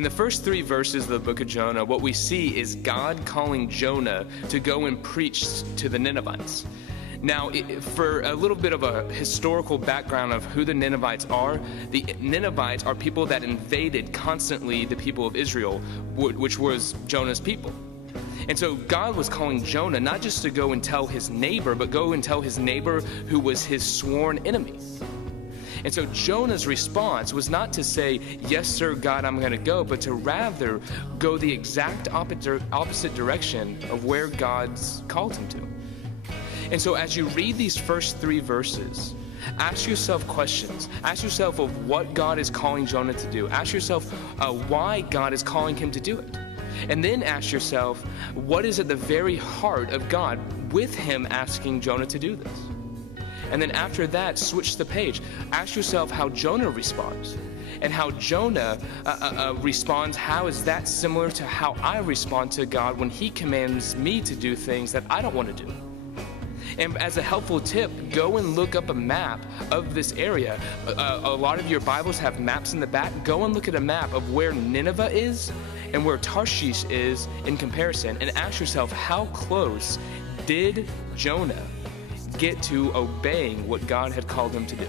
In the first 3 verses of the book of Jonah, what we see is God calling Jonah to go and preach to the Ninevites. Now, for a little bit of a historical background of who the Ninevites are, the Ninevites are people that invaded constantly the people of Israel, which was Jonah's people. And so God was calling Jonah not just to go and tell his neighbor, but go and tell his neighbor who was his sworn enemy. And so Jonah's response was not to say, yes, sir, God, I'm going to go, but to rather go the exact opposite direction of where God's called him to. And so as you read these first 3 verses, ask yourself questions. Ask yourself of what God is calling Jonah to do. Ask yourself why God is calling him to do it. And then ask yourself, what is at the very heart of God with him asking Jonah to do this? And then after that, switch the page. Ask yourself how Jonah responds. And how Jonah responds, how is that similar to how I respond to God when he commands me to do things that I don't want to do? And as a helpful tip, go and look up a map of this area. A lot of your Bibles have maps in the back. Go and look at a map of where Nineveh is and where Tarshish is in comparison, and ask yourself, how close did Jonah get to obeying what God had called him to do?